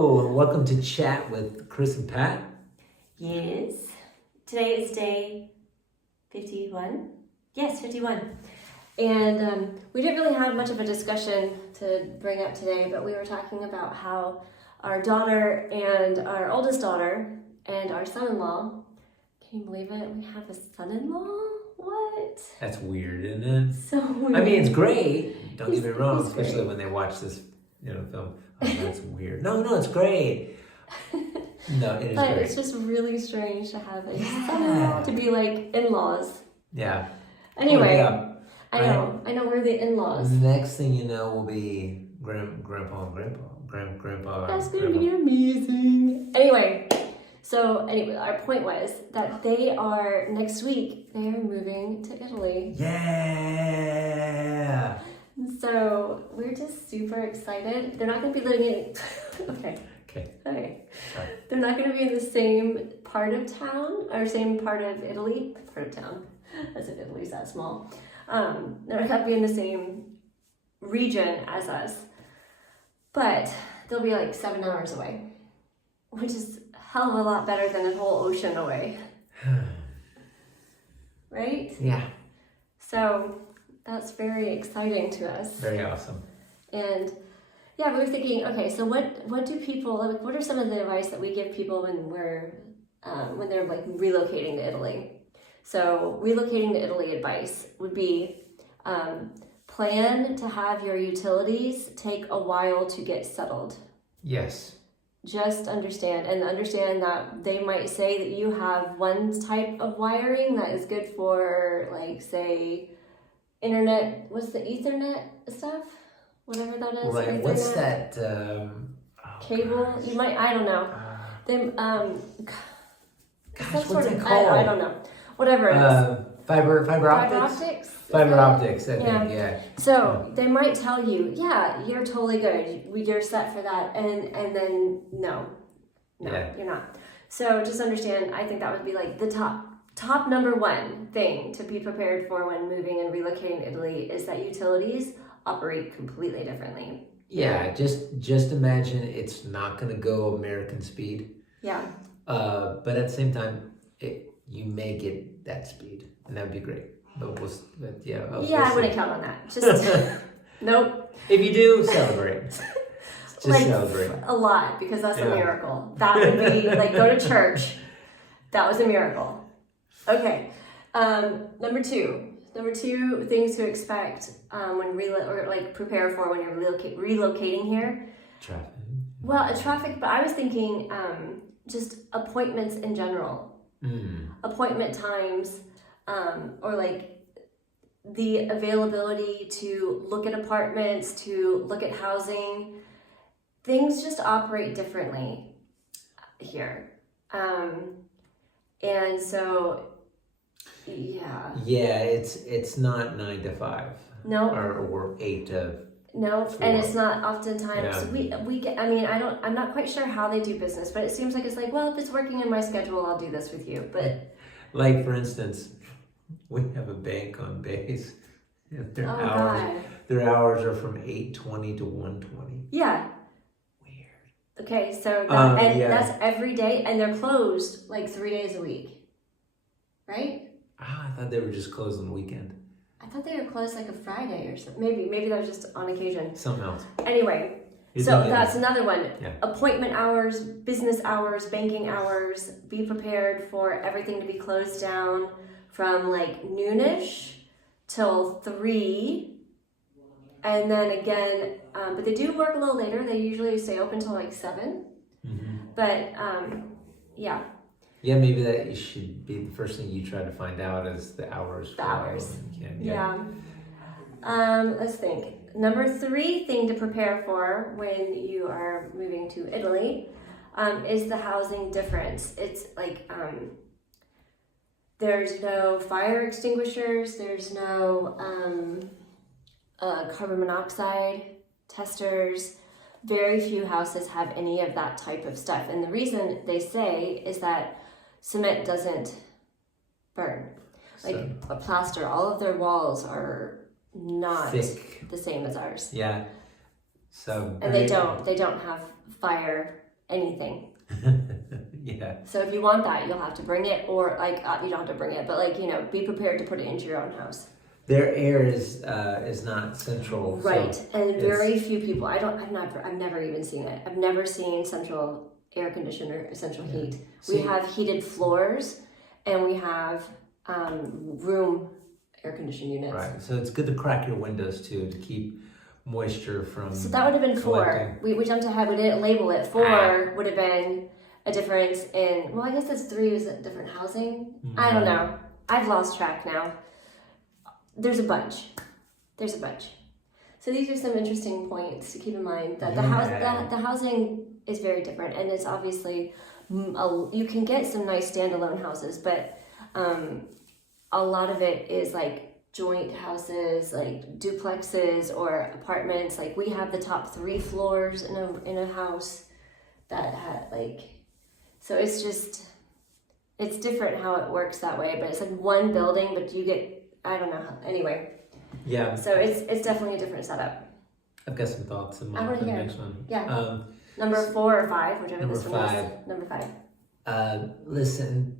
Hello, and welcome to Chat with Chris and Pat. Yes. Today is day 51. Yes, 51. And we didn't really have much of a discussion to bring up today, but we were talking about how our daughter and our oldest daughter and our son-in-law, can you believe it? We have a son-in-law? What? That's weird, isn't it? So weird. I mean, it's great. Don't get me wrong, he's especially great. when they watch this, film. Oh, that's weird. No, it's great. No, it is But great. it's just really strange to have a son-in-law to be like in-laws. Yeah. Anyway, Oh, yeah. I know we're the in-laws. Next thing you know will be grandpa and grandpa. That's gonna be amazing. Anyway, our point was that they are next week. They are moving to Italy. Yeah. So we're just super excited. They're not gonna be living in. Okay. Sorry. They're not gonna be in the same part of town or same part of Italy. Part of town, as if Italy's that small. They're not gonna be in the same region as us, but they'll be like 7 hours away, which is a hell of a lot better than a whole ocean away. Right? Yeah. So that's very exciting to us. Very awesome. And yeah, we were thinking, okay, so what do people, like, what are some of the advice that we give people when they're like relocating to Italy? So relocating to Italy advice would be plan to have your utilities take a while to get settled. Yes. Just understand that they might say that you have one type of wiring that is good for, like, say, internet. What's the Ethernet stuff? Whatever that is. Right. Ethernet. What's that? Cable? Gosh. You might. I don't know. Then Gosh, what's it called? I don't know. Whatever it is. Fiber Fiber optics. optics. Fiber optics. I think. Yeah. So they might tell you, yeah, you're totally good. You're set for that, and then no, Yeah. you're not. So just understand. I think that would be like the top number one thing to be prepared for when moving and relocating to Italy is that utilities operate completely differently. Yeah. Just imagine it's not going to go American speed. Yeah. But at the same time, you may get that speed, and that would be great. But I wouldn't count on that. Just nope. If you do, celebrate. Just like, celebrate. A lot, because that's a miracle. That would be like go to church. That was a miracle. Okay. Number two things to expect when prepare for when you're relocating here. Traffic. Well, traffic, but I was thinking just appointments in general. Appointment times, or like the availability to look at apartments, to look at housing. Things just operate differently here. And so, yeah. Yeah, it's not 9 to 5. No. Or 8 to. No, 4. and it's not oftentimes Yeah. we get. I mean, I'm not quite sure how they do business, but it seems like it's like, well, if it's working in my schedule, I'll do this with you. But like, for instance, we have a bank on base. Their hours are from 8:20 to 1:20. Yeah. Weird. Okay, so that's every day, and they're closed like 3 days a week, right? I thought they were just closed on the weekend. I thought they were closed like a Friday or something. Maybe that was just on occasion. Something else. Anyway, that's another one. Yeah. Appointment hours, business hours, banking hours. Be prepared for everything to be closed down from like noonish till 3, and then again. But they do work a little later. They usually stay open till like 7. Mm-hmm. But yeah. Yeah, maybe that should be the first thing you try to find out is the hours. The hours. Yeah. Let's think. Number 3 thing to prepare for when you are moving to Italy is the housing difference. It's like there's no fire extinguishers. There's no carbon monoxide testers. Very few houses have any of that type of stuff. And the reason they say is that cement doesn't burn. Like a plaster, all of their walls are not thick, the same as ours. Yeah. So and they don't have fire anything. Yeah. So if you want that, you'll have to bring it, or like you don't have to bring it, but like be prepared to put it into your own house. Their air is not central. Right, so and very few people. I've never even seen it. I've never seen central air conditioner, central heat. We have heated floors, and we have room air conditioning units. Right, so it's good to crack your windows too to keep moisture from. So that would have been collecting. 4. We jumped ahead. We didn't label it. 4 would have been a difference in. Well, I guess that's 3 is different housing. Mm-hmm. I don't know. I've lost track now. There's a bunch. So these are some interesting points to keep in mind. That the housing is very different, and it's obviously you can get some nice standalone houses, but a lot of it is like joint houses, like duplexes or apartments. Like we have the top 3 floors in a house that had like. So it's different how it works that way, but it's like one building, but you get. I don't know. Anyway. Yeah. So it's definitely a different setup. I've got some thoughts in I want to the hear. next one. Yeah. Number 4 or 5, whichever Number this one 5. is. Number 5. Listen.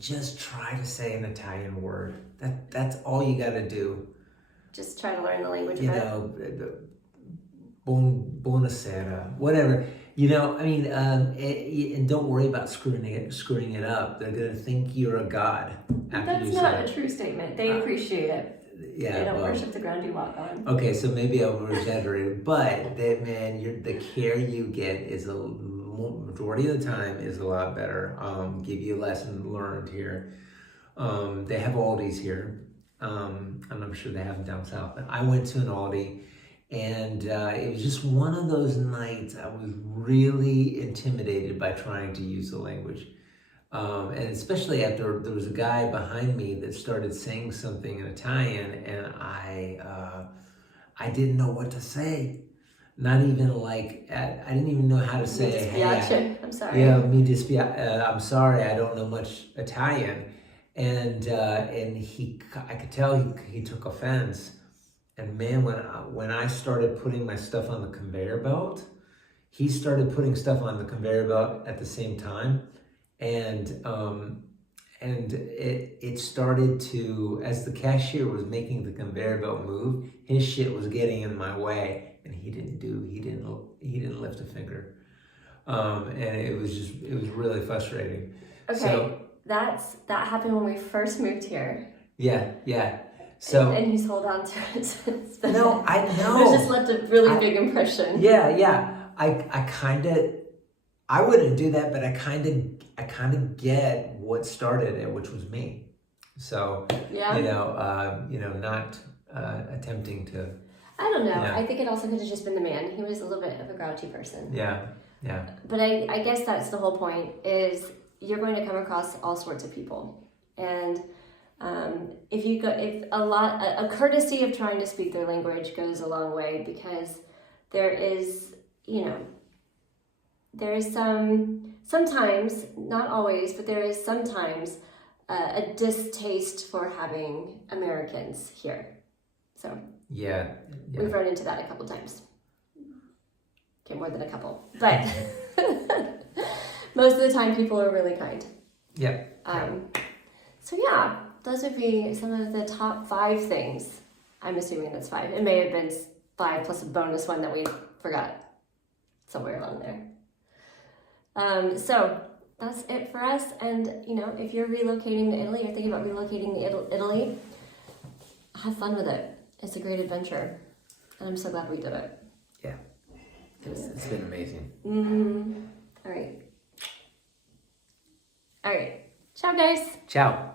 Just try to say an Italian word. That's all you got to do. Just try to learn the language. Buonasera, whatever. I mean, and don't worry about screwing it up. They're gonna think you're a god after That's you not say a true statement. They appreciate it. Yeah, they don't worship the ground you walk on. Okay, so maybe I over-exaggerated, but the care you get is majority of the time is a lot better. Give you a lesson learned here. They have Aldis here. I'm sure they have them down south, but I went to an Aldi. And it was just one of those nights I was really intimidated by trying to use the language. And especially after there was a guy behind me that started saying something in Italian, and I didn't know what to say. Not even like, I didn't even know how to say, hey, I'm sorry. Yeah, I'm sorry, I don't know much Italian. And I could tell he took offense. And man, when I started putting my stuff on the conveyor belt, he started putting stuff on the conveyor belt at the same time, and it started to, as the cashier was making the conveyor belt move, his shit was getting in my way, and he didn't lift a finger, and it was really frustrating. Okay, so, that happened when we first moved here. Yeah. So, and he's held on to it since then. No, I know. It's just left a really big impression. Yeah. I wouldn't do that, but I kind of get what started it, which was me. So, not attempting to. I don't know. I think it also could have just been the man. He was a little bit of a grouchy person. Yeah. But I guess that's the whole point, is you're going to come across all sorts of people. And if a courtesy of trying to speak their language goes a long way, because there is sometimes, not always, but there is sometimes a distaste for having Americans here. So yeah. We've run into that a couple times. Okay, more than a couple, but most of the time people are really kind. Yeah. So yeah. Those would be some of the top 5 things. I'm assuming that's 5. It may have been 5 plus a bonus one that we forgot somewhere along there. So that's it for us. And if you're relocating to Italy or thinking about relocating to Italy, have fun with it. It's a great adventure, and I'm so glad we did it. Yeah, it's been amazing. Mm-hmm. All right. Ciao, guys. Ciao.